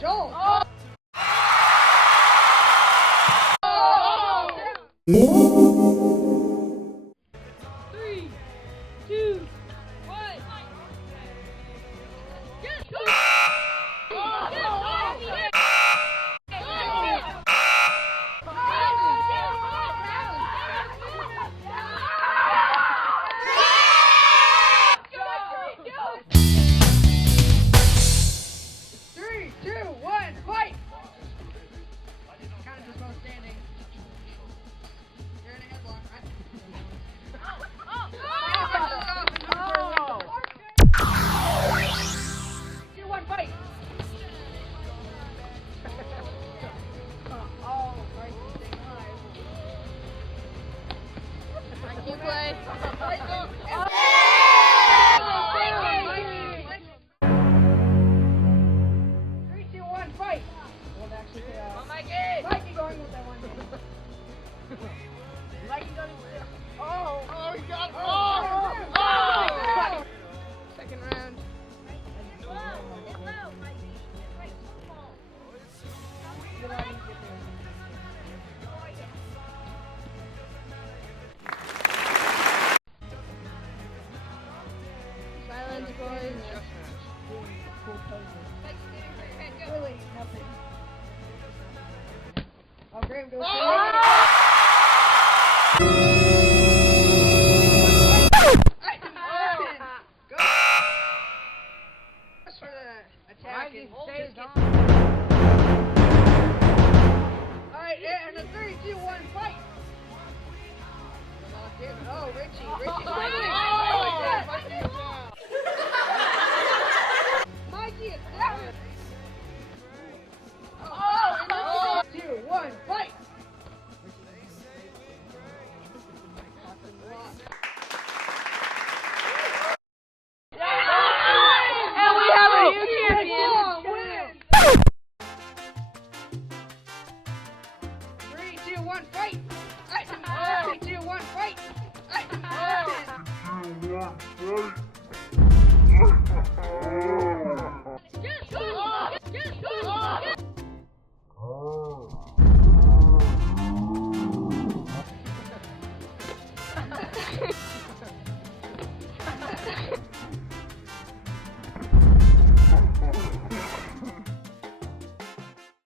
Joel. Three, two, one. Yes, go! Three, two, one, fight! Kind of just both standing. You're in a headlock, right? Two, one, fight! Oh, right, staying alive. You play. Three, two, one, fight! Well, actually, Mikey going with that one. Mikey going with it. Oh, he got it. Oh! Second round. Silence, boys. Really, nothing. Oh, Graham goes. For the attack and Alright, and a 3, 2, 1, fight! Oh, Richie.